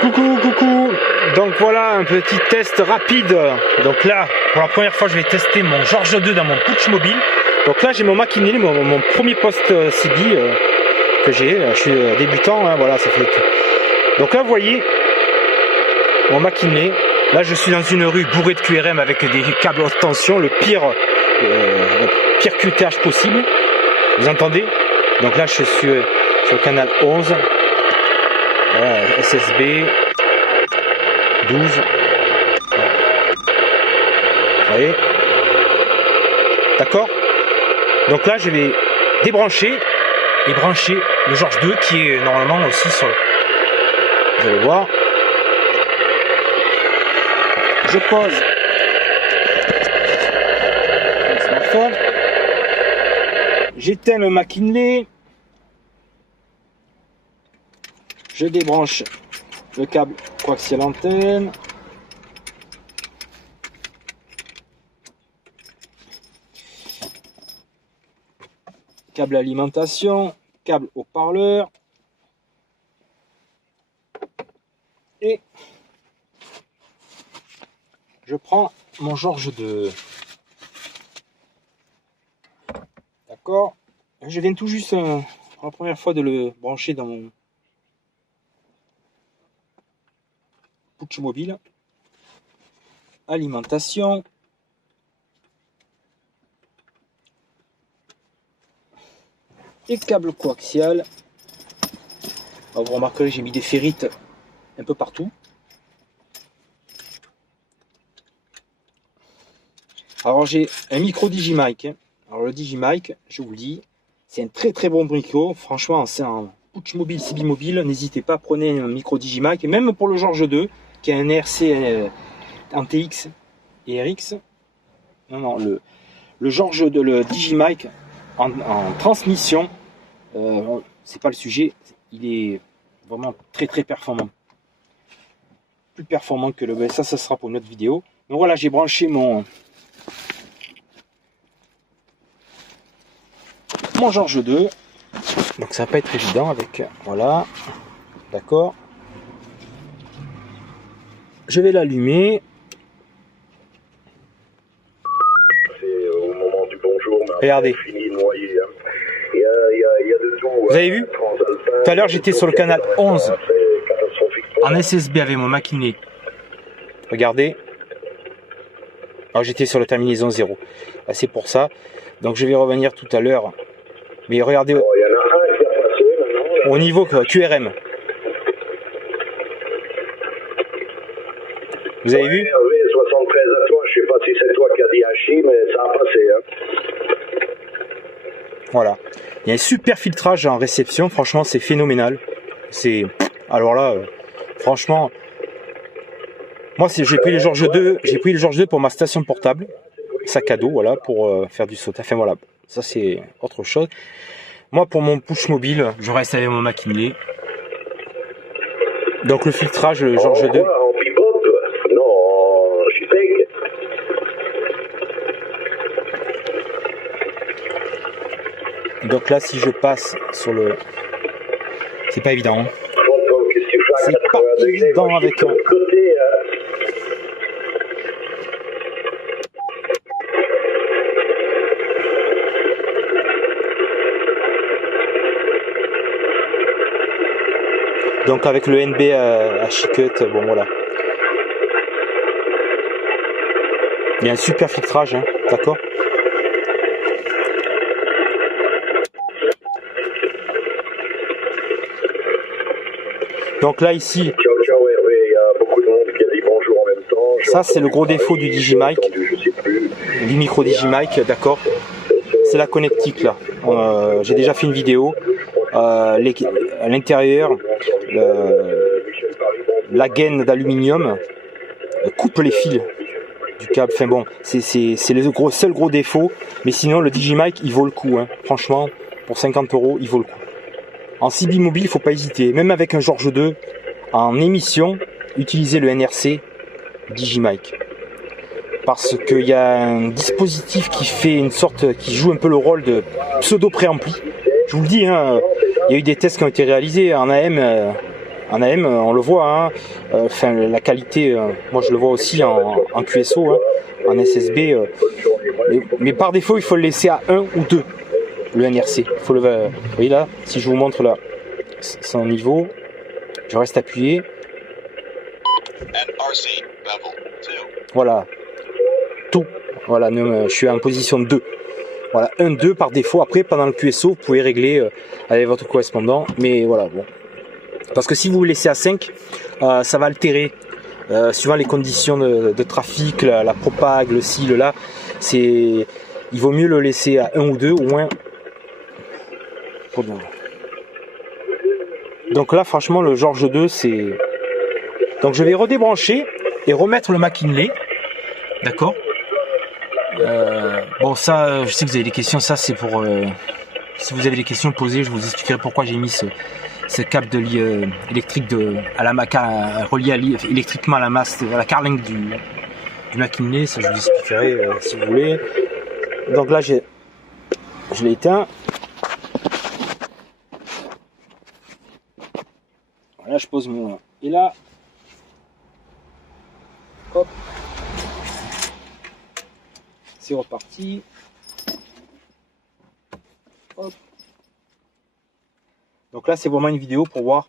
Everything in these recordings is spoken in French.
Coucou. Donc voilà un petit test rapide. Donc là, pour la première fois, je vais tester mon George 2 dans mon Puch mobile. Donc là, j'ai mon Mackinley, mon premier poste CB que j'ai. Je suis débutant, hein, voilà, ça fait tout. Donc là, vous voyez mon Mackinley. Là, je suis dans une rue bourrée de QRM avec des câbles haute tension, le pire QTH possible. Vous entendez? Donc là, je suis sur le canal 11. Voilà, SSB 12. Vous voyez? D'accord? Donc là, je vais débrancher et brancher le George 2 qui est normalement aussi sur le... Vous allez voir. Je pose le smartphone. J'éteins le Mackinley. Je débranche le câble coaxial antenne. Câble alimentation, câble haut-parleur. Et je prends mon George 2. D'accord. Je viens tout juste pour la première fois de le brancher dans mon Puch mobile. Alimentation. Et câble coaxial. Alors vous remarquerez, j'ai mis des ferrites un peu partout. Alors j'ai un micro Digimic. Alors le Digimic, je vous le dis, c'est un très bon micro. Franchement, c'est un Puch mobile, CB mobile. N'hésitez pas, prenez un micro Digimic. Même pour le George 2, qui a un RC en TX et RX. Non, le George 2, le Digimic en transmission, c'est pas le sujet. Il est vraiment très performant. Plus performant que le... Ça sera pour une autre vidéo. Donc voilà, j'ai branché mon George 2. Donc ça va pas être évident avec... Voilà. D'accord. Je vais l'allumer. C'est au moment du bonjour. Regardez. Vous avez vu? Tout à l'heure, j'étais sur le canal 11 en SSB avec mon Mackinley. Regardez. Alors j'étais sur la terminaison 0. C'est pour ça. Donc je vais revenir tout à l'heure. Mais regardez au niveau QRM. Vous avez vu? Oui, 73 à toi. Je sais pas si c'est toi qui as dit Hachi, mais ça a passé. Hein. Voilà. Il y a un super filtrage en réception. Franchement, c'est phénoménal. C'est... Alors là, franchement... Moi, j'ai pris le George 2. J'ai pris le George 2 pour ma station portable. Sac à dos, voilà, pour faire du saut. Enfin, voilà. Ça, c'est autre chose. Moi, pour mon Puch mobile, je reste avec mon Mackinley. Donc, le filtrage, le George 2... Donc là, si je passe sur le... C'est pas évident. Hein. C'est pas évident avec un... Donc avec le NB à Chicut, bon voilà. Il y a un super filtrage, hein, d'accord? Donc là ici, ça c'est le gros défaut du Digimic, du micro Digimic, d'accord? C'est la connectique là. J'ai déjà fait une vidéo. À l'intérieur, la gaine d'aluminium coupe les fils du câble. Enfin bon, c'est le seul gros défaut. Mais sinon, le Digimic, il vaut le coup. Hein. Franchement, pour 50 €, il vaut le coup. En CB mobile, il ne faut pas hésiter. Même avec un George 2, en émission, utilisez le NRC Digimic. Parce qu'il y a un dispositif qui fait une sorte, qui joue un peu le rôle de pseudo préampli. Je vous le dis, hein, il y a eu des tests qui ont été réalisés en AM. En AM, on le voit, hein, enfin, la qualité, moi je le vois aussi en QSO, hein, en SSB, mais par défaut il faut le laisser à 1 ou 2, le NRC. Il faut vous voyez là, si je vous montre là son niveau, je reste appuyé. Voilà, tout, voilà, je suis en position 2. Voilà, 1, 2 par défaut. Après, pendant le QSO, vous pouvez régler avec votre correspondant, mais voilà, bon. Parce que si vous le laissez à 5, ça va altérer, suivant les conditions de trafic, la propague, le ci, le là. Il vaut mieux le laisser à 1 ou 2, au moins. Donc là, franchement, le George 2, c'est... Donc je vais redébrancher et remettre le McKinley. D'accord. Bon, ça, je sais que vous avez des questions. Ça, c'est pour... si vous avez des questions posées, je vous expliquerai pourquoi j'ai mis ce câble électrique relié électriquement à la carlingue du McKinley. Ça, je vous expliquerai si vous voulez. Donc là, je l'ai éteint. Voilà, je pose mon... Et là, hop, c'est reparti. Hop. Donc là, c'est vraiment une vidéo pour voir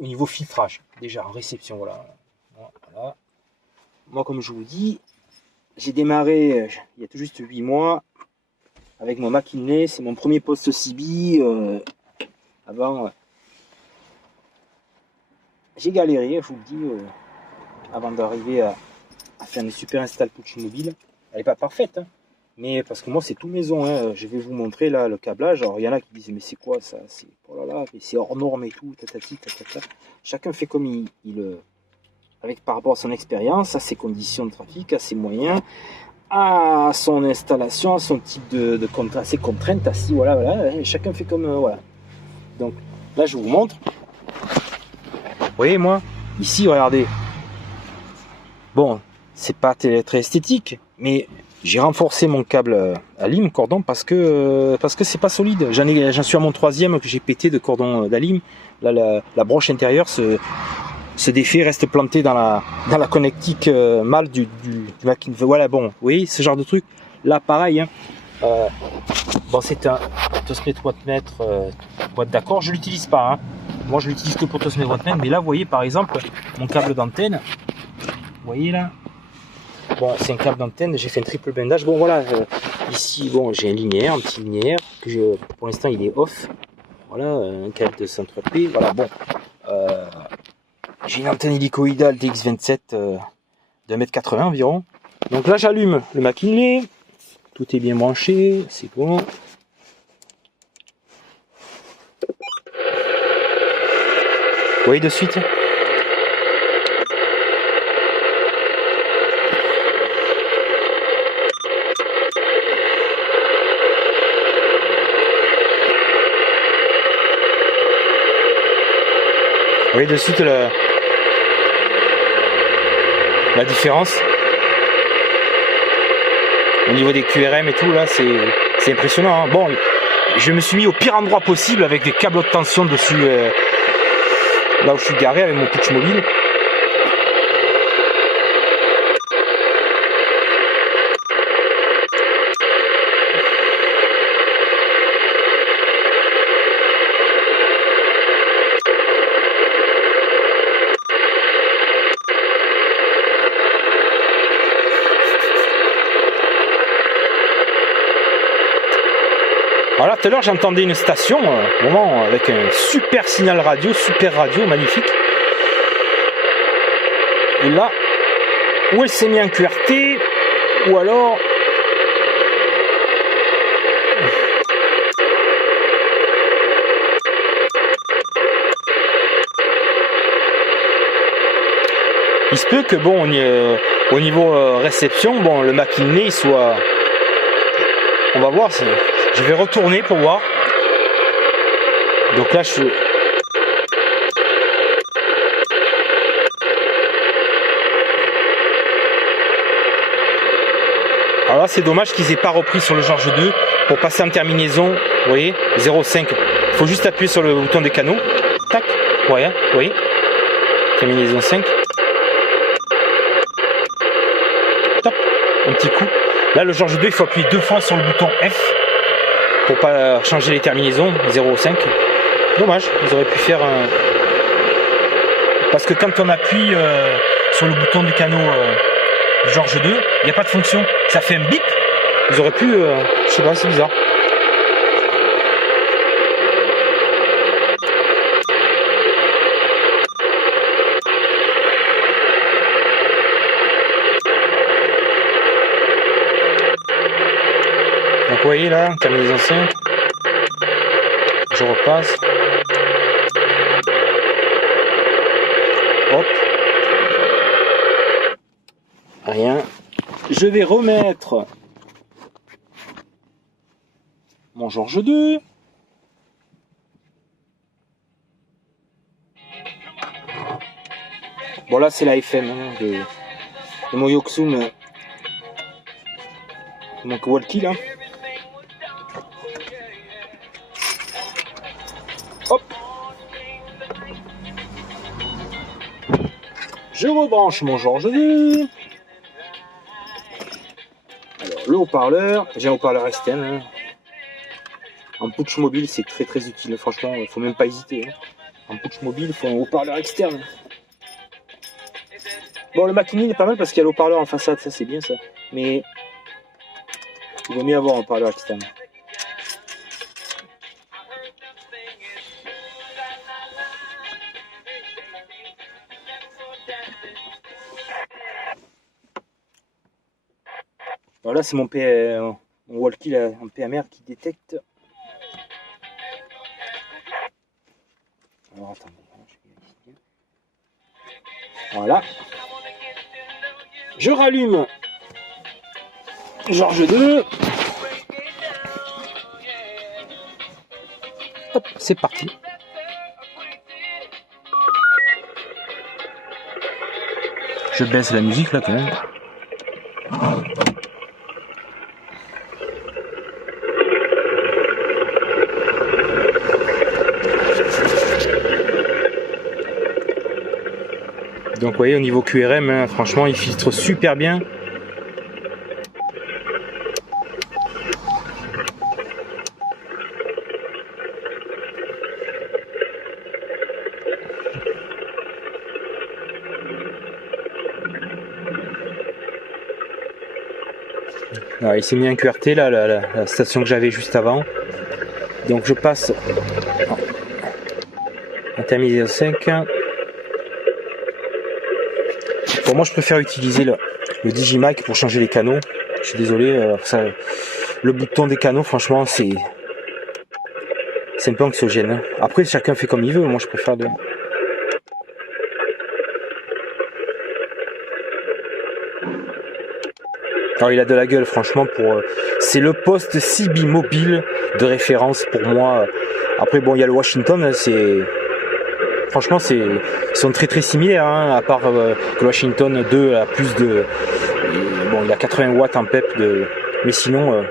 au niveau filtrage, déjà en réception. Voilà. Moi, comme je vous dis, j'ai démarré il y a tout juste 8 mois avec mon McKinley. C'est mon premier poste CB. Avant, j'ai galéré, je vous le dis, avant d'arriver à faire une super install Pucci mobile. Elle n'est pas parfaite, hein, mais parce que moi c'est tout maison. Hein. Je vais vous montrer là le câblage. Alors il y en a qui disent mais c'est quoi ça, c'est oh là là, mais c'est hors norme et tout, tatati, tatata. Chacun fait comme il avec par rapport à son expérience, à ses conditions de trafic, à ses moyens, à son installation, à son type de contrat, à ses contraintes, voilà. Et chacun fait comme voilà. Donc là je vous montre. Vous voyez, moi, ici, regardez. Bon, c'est pas très esthétique, mais j'ai renforcé mon câble Alim cordon parce que c'est pas solide. J'en suis à mon 3e que j'ai pété de cordon d'Alim. Là, la broche intérieure se défait, reste plantée dans la connectique mâle du McKinley. Voilà, bon, vous voyez, ce genre de truc. Là, pareil, hein. Bon, c'est un Tosmet wattmètre boîte d'accord. Je l'utilise pas, hein. Moi, je l'utilise que pour Tosmet wattmètre. Mais là, vous voyez, par exemple, mon câble d'antenne. Vous voyez là. Bon, c'est un câble d'antenne. J'ai fait un triple blindage. Bon, voilà. Ici, bon, j'ai un linéaire, un petit linéaire. Pour l'instant, il est off. Voilà, un câble de 103P. Voilà, bon. J'ai une antenne hélicoïdale DX27 de 1,80 m environ. Donc là, j'allume le McKinley. Tout est bien branché, c'est bon. Vous voyez de suite. Vous voyez de suite la différence. Au niveau des QRM et tout, là, c'est impressionnant. Hein. Bon, je me suis mis au pire endroit possible avec des câbles haute tension dessus, là où je suis garé avec mon Pucci mobile. Alors là, tout à l'heure, j'entendais une station, vraiment avec un super signal radio, super radio, magnifique. Et là, où elle s'est mise en QRT, ou alors... Il se peut que, bon, au niveau réception, bon, le McKinley, il soit... On va voir, je vais retourner pour voir. Donc là, Alors là, c'est dommage qu'ils aient pas repris sur le George 2 pour passer en terminaison. Vous voyez, 0,5. Il faut juste appuyer sur le bouton des canaux. tac. Ouais, oui. Terminaison 5. Top. Un petit coup. Là, le Georges 2, il faut appuyer 2 fois sur le bouton F pour pas changer les terminaisons 0 5. Dommage, ils auraient pu faire un... Parce que quand on appuie sur le bouton du canot Georges 2, il n'y a pas de fonction. Ça fait un bip. Ils auraient pu... je sais pas, c'est bizarre. Donc vous voyez là, terminaison 5. Je repasse. Hop. Rien. Je vais remettre mon Georges 2. Bon là c'est la FM hein, de mon Yoksum. Donc walkie là. Hop. Je rebranche mon Georges 2. Alors, le haut-parleur, j'ai un haut-parleur externe. Hein. En putsch mobile, c'est très très utile. Franchement, il faut même pas hésiter. Hein. En putsch mobile, il faut un haut-parleur externe. Bon, le Macmillan est pas mal parce qu'il y a le haut-parleur en façade, ça c'est bien ça. Mais il vaut mieux avoir un haut-parleur externe. Voilà, c'est mon walkie là, en PMR qui détecte. Alors attendez, voilà. Je rallume Georges 2. Hop, c'est parti. Je baisse la musique là quand même. Donc vous voyez au niveau QRM, hein, franchement il filtre super bien. Alors, il s'est mis un QRT là, la station que j'avais juste avant. Donc je passe en terminaison 5. Pour moi je préfère utiliser le Digimac pour changer les canaux. Je suis désolé, le bouton des canaux franchement c'est un peu anxiogène. Hein. Après chacun fait comme il veut, moi je préfère de... Alors il a de la gueule franchement pour... c'est le poste CB mobile de référence pour moi. Après bon il y a le Washington, c'est... Franchement, ils sont très très similaires, hein, à part que le Washington 2 a plus de... Bon, il a 80 watts en PEP, mais sinon...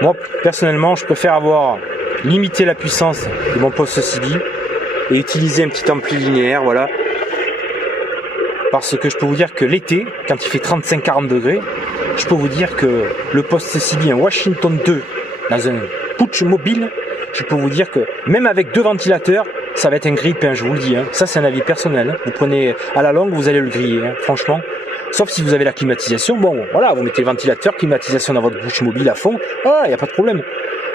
Moi, personnellement, je préfère limiter la puissance de mon poste CB et utiliser un petit ampli linéaire, voilà. Parce que je peux vous dire que l'été, quand il fait 35-40 degrés, je peux vous dire que le poste CB, un Washington 2, dans un putsch mobile, je peux vous dire que même avec 2 ventilateurs, ça va être un grille-pain, je vous le dis. Hein. Ça, c'est un avis personnel. Hein. Vous prenez à la longue, vous allez le griller, hein, franchement. Sauf si vous avez la climatisation. Bon, voilà, vous mettez le ventilateur, climatisation dans votre putsch mobile à fond. Ah, il n'y a pas de problème.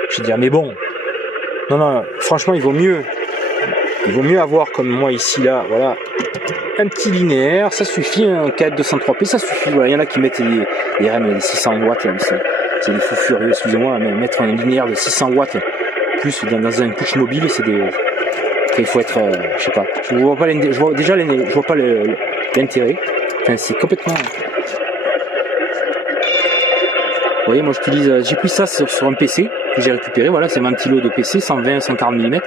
Je veux dire, mais bon. Non, franchement, il vaut mieux avoir comme moi ici, là, voilà. Un petit linéaire, ça suffit, un KF203P, ça suffit. Voilà, il y en a qui mettent les REM, les 600 watts, là, c'est des fous furieux, excusez-moi, mais mettre un linéaire de 600 watts plus dans un push mobile, c'est des... Il faut être, je sais pas, je vois pas l'intérêt. Enfin, c'est complètement... Vous voyez, moi j'ai pris ça sur un PC que j'ai récupéré, voilà, c'est mon petit lot de PC, 120-140 mm.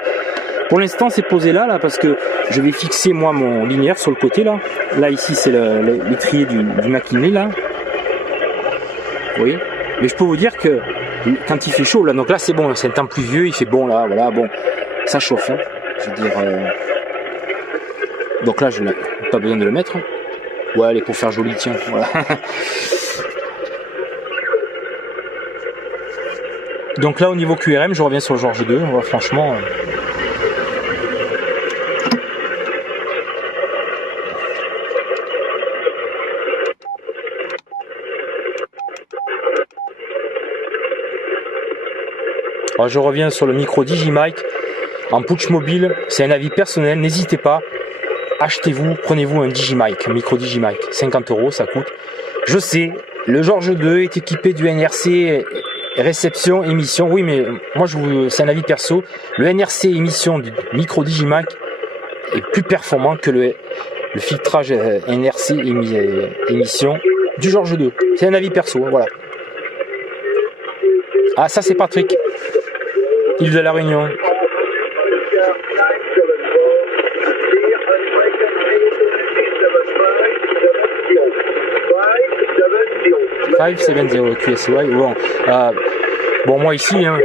Pour l'instant, c'est posé là, parce que je vais fixer moi mon linéaire sur le côté là. Là ici, c'est l'étrier du Macmillan là. Vous voyez. Mais je peux vous dire que quand il fait chaud là, donc là c'est bon, c'est un temps pluvieux, il fait bon là, voilà, bon, ça chauffe, hein, je veux dire, donc là je n'ai pas besoin de le mettre, ouais, allez, pour faire joli, tiens, voilà. Donc là au niveau QRM, je reviens sur le George 2, ouais, franchement, alors je reviens sur le micro Digimic en pouch mobile, c'est un avis personnel, n'hésitez pas, achetez-vous, prenez-vous un Digimic, un micro Digimic, 50 €, ça coûte. Je sais, le George 2 est équipé du NRC réception émission, oui mais moi c'est un avis perso, le NRC émission du micro Digimic est plus performant que le filtrage NRC émission du George 2, c'est un avis perso, voilà. Ah ça c'est Patrick, île de la Réunion. Five 7-0 QSY. Bon, bon moi ici, hein,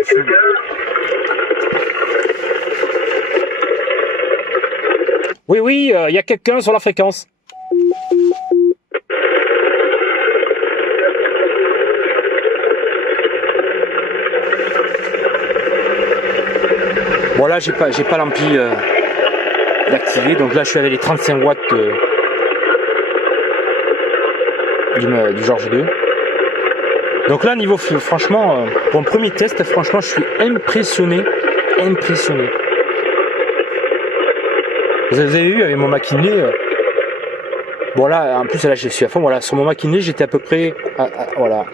oui, il y a quelqu'un sur la fréquence. Bon là j'ai pas l'ampli d'activer, donc là je suis avec les 35 watts du George 2. Donc là niveau franchement pour un premier test, franchement je suis impressionné. Vous avez vu avec mon McKinley, bon là en plus là je suis à fond, voilà, sur mon McKinley j'étais à peu près voilà,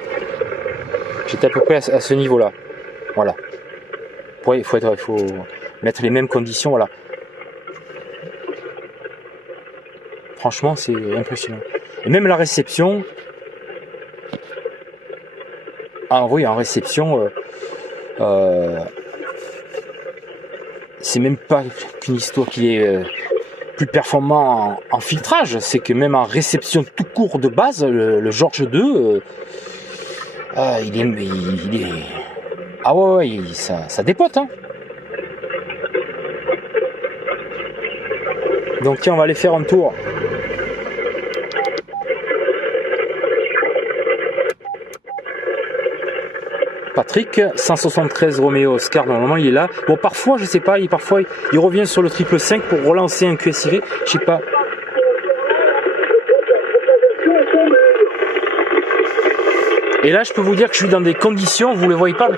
j'étais à peu près à ce niveau là, voilà. Il faut mettre les mêmes conditions, voilà. Franchement, c'est impressionnant. Et même la réception, oui, en réception, c'est même pas qu'une histoire qui est plus performant en filtrage, c'est que même en réception tout court de base, le George 2, il est ah ouais, ça dépote, hein. Donc tiens, on va aller faire un tour. Patrick, 173 Romeo Oscar, normalement il est là. Bon parfois, je sais pas, parfois il revient sur le 555 pour relancer un QSIV, je sais pas. Et là, je peux vous dire que je suis dans des conditions, vous le voyez pas,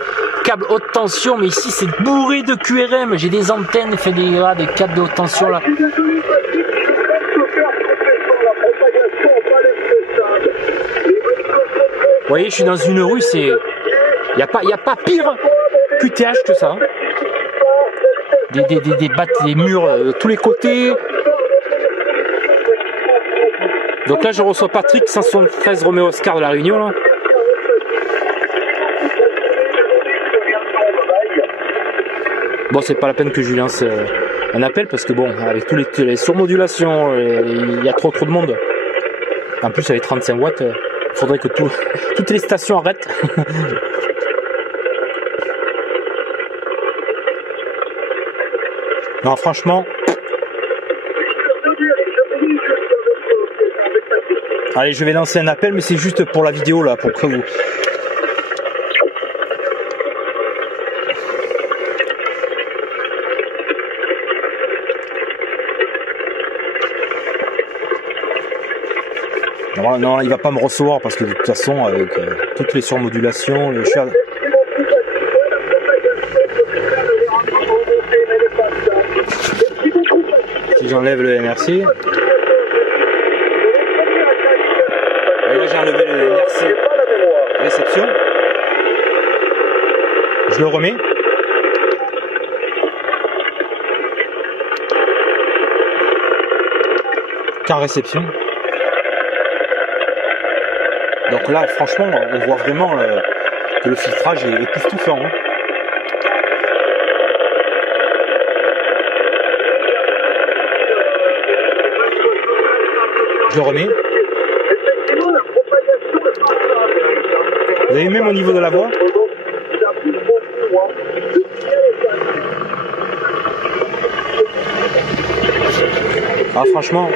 câble haute tension, mais ici c'est bourré de QRM. J'ai des antennes, des câbles de haute tension là. Vous voyez, je suis dans une rue, il y a pas pire QTH que ça. Des murs de tous les côtés. Donc là, je reçois Patrick, 173 Romeo Oscar de la Réunion là. Bon, c'est pas la peine que je lui lance un appel parce que bon, avec tous les surmodulations, il y a trop de monde. En plus, avec 35 watts, il faudrait que toutes les stations arrêtent. Non, franchement. Allez, je vais lancer un appel, mais c'est juste pour la vidéo là, pour que vous. Non, il va pas me recevoir parce que de toute façon, avec toutes les surmodulations, le cher. Si j'enlève le NRC. Là, j'ai enlevé le NRC réception. Je le remets. Qu'en réception. Donc là, franchement, on voit vraiment que le filtrage est époustouflant. Hein. Je le remets. Vous avez vu même au niveau de la voix. Ah, franchement.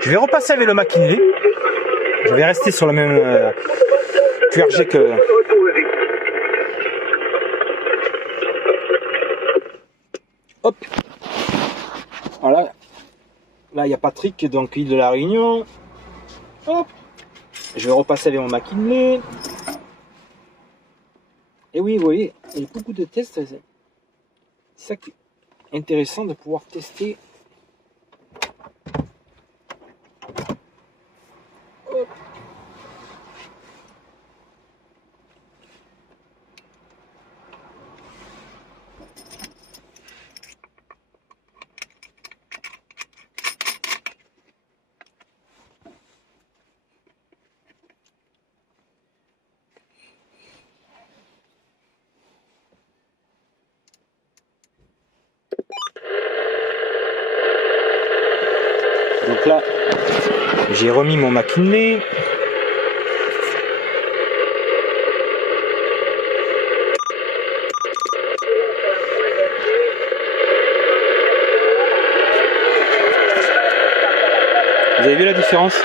Je vais repasser avec le McKinley. Je vais rester sur le même QRG que. Hop. Voilà. Là, il y a Patrick, donc île de la Réunion. Hop. Je vais repasser avec mon McKinley. Et oui, vous voyez, il y a beaucoup de tests. C'est ça qui est intéressant de pouvoir tester. Hop. Donc là, j'ai remis mon McKinley. Vous avez vu la différence?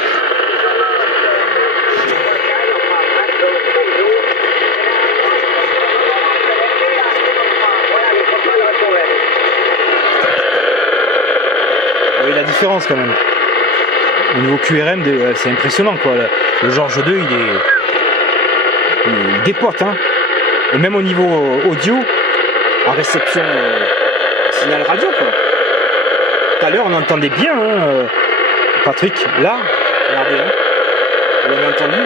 Vous voyez la différence quand même. Au niveau QRM, c'est impressionnant quoi. Le George 2, il dépote, hein. Et même au niveau audio, en réception signal radio quoi. Tout à l'heure, on entendait bien, hein, Patrick. Là, regardez, hein. Vous l'avez entendu.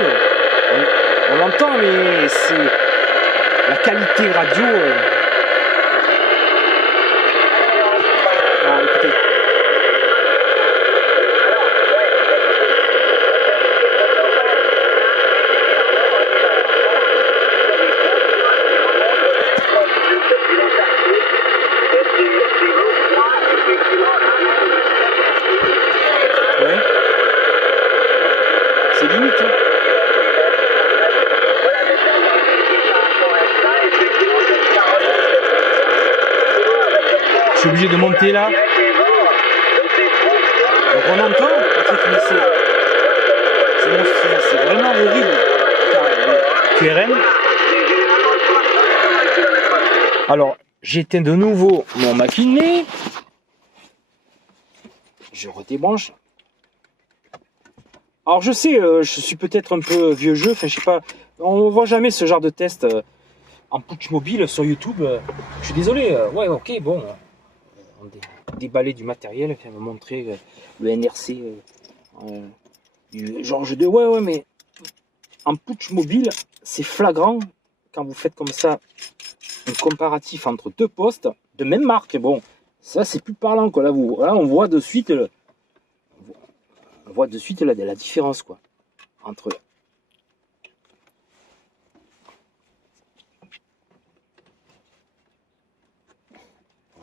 On l'entend, mais c'est la qualité radio. Ah, écoutez. Ouais. C'est limite, hein. Je suis obligé de monter là. Donc on entend, Patrick, mais c'est monstrueux, c'est vraiment horrible. QRM. Alors, j'éteins de nouveau mon McKinley. Je redébranche. Alors je sais, je suis peut-être un peu vieux jeu, enfin je sais pas, on voit jamais ce genre de test en putsch mobile sur YouTube. Je suis désolé, ouais ok bon, on déballait du matériel, enfin, on va montrer le NRC du George 2, ouais mais en putsch mobile c'est flagrant quand vous faites comme ça un comparatif entre deux postes de même marque. Bon, ça c'est plus parlant quoi, là on voit de suite la différence quoi entre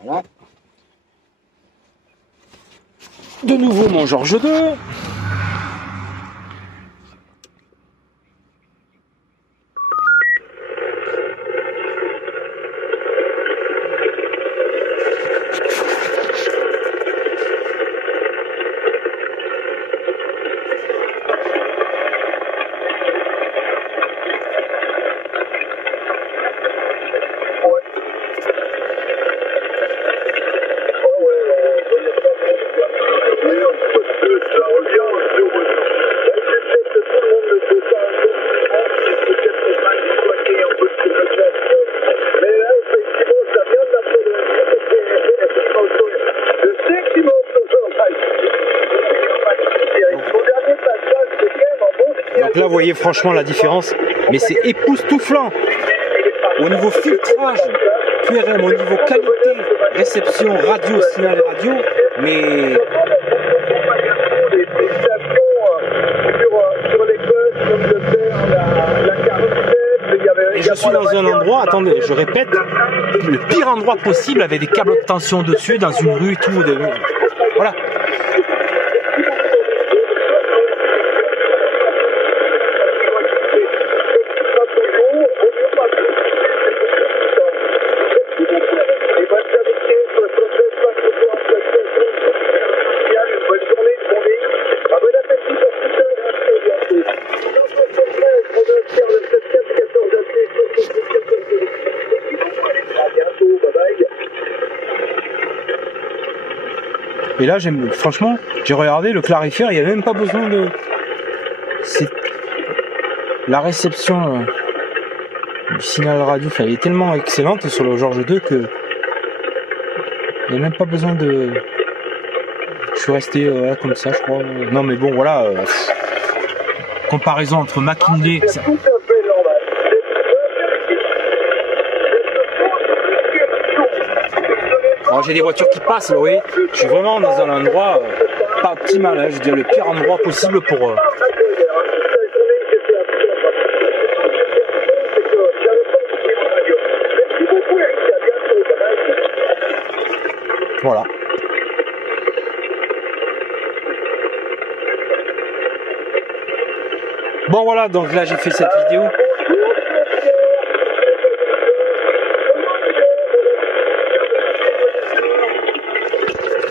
voilà. De nouveau mon George 2. Donc là, vous voyez franchement la différence, mais c'est époustouflant au niveau filtrage, QRM, au niveau qualité, réception, radio, signal radio, mais et je suis dans un endroit, attendez, je répète, le pire endroit possible avec des câbles de tension dessus, dans une rue et tout, voilà. Et là, franchement, j'ai regardé le clarifieur, il n'y avait même pas besoin de... La réception du signal radio, elle est tellement excellente sur le George 2 que il n'y a même pas besoin de... Je suis resté comme ça, je crois. Non, mais bon, voilà. Comparaison entre McKinley... Alors j'ai des voitures qui passent, là, vous voyez. Je suis vraiment dans un endroit pas optimal, hein. Je veux dire le pire endroit possible pour... Voilà. Bon voilà, donc là j'ai fait cette vidéo.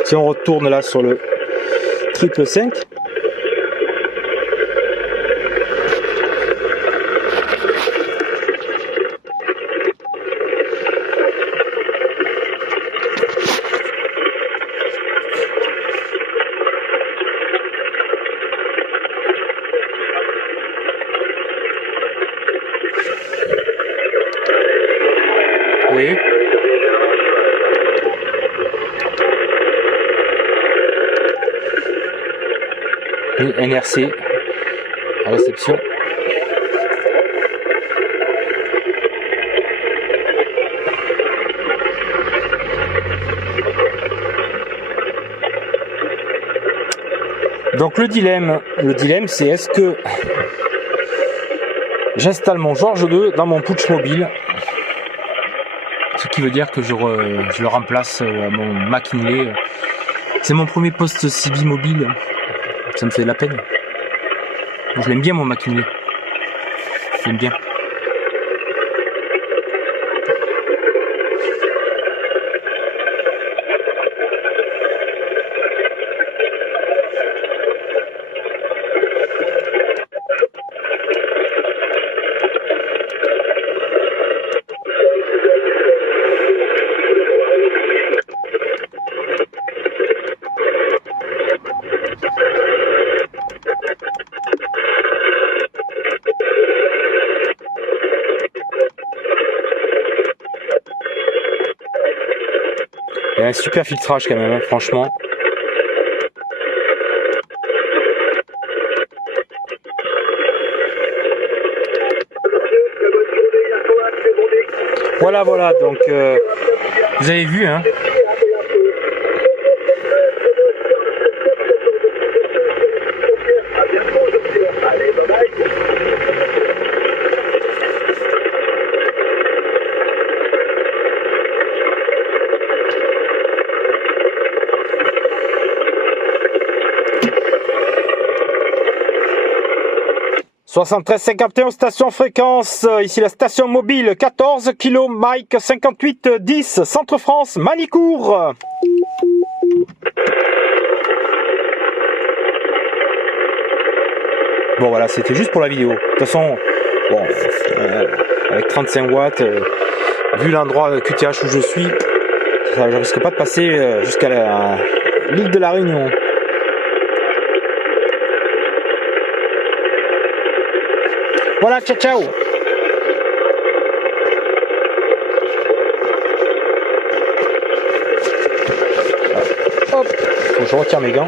Si on retourne là sur le 555. Oui. NRC à réception. Donc le dilemme c'est est-ce que j'installe mon George 2 dans mon putsch mobile, ce qui veut dire que je le remplace à mon McKinley. C'est mon premier poste CB mobile, ça me fait de la peine. Je l'aime bien mon McKinley, je l'aime bien. Il y a un super filtrage quand même, hein, franchement. Voilà, donc vous avez vu, hein. « 7351 station fréquence, ici la station mobile 14 kilo Mike 58 10 Centre France Manicourt. » Bon voilà, c'était juste pour la vidéo. De toute façon, bon, avec 35 watts, vu l'endroit QTH où je suis, je risque pas de passer jusqu'à l'île de la Réunion. Voilà, ciao ciao. Hop, faut que je retire mes gants.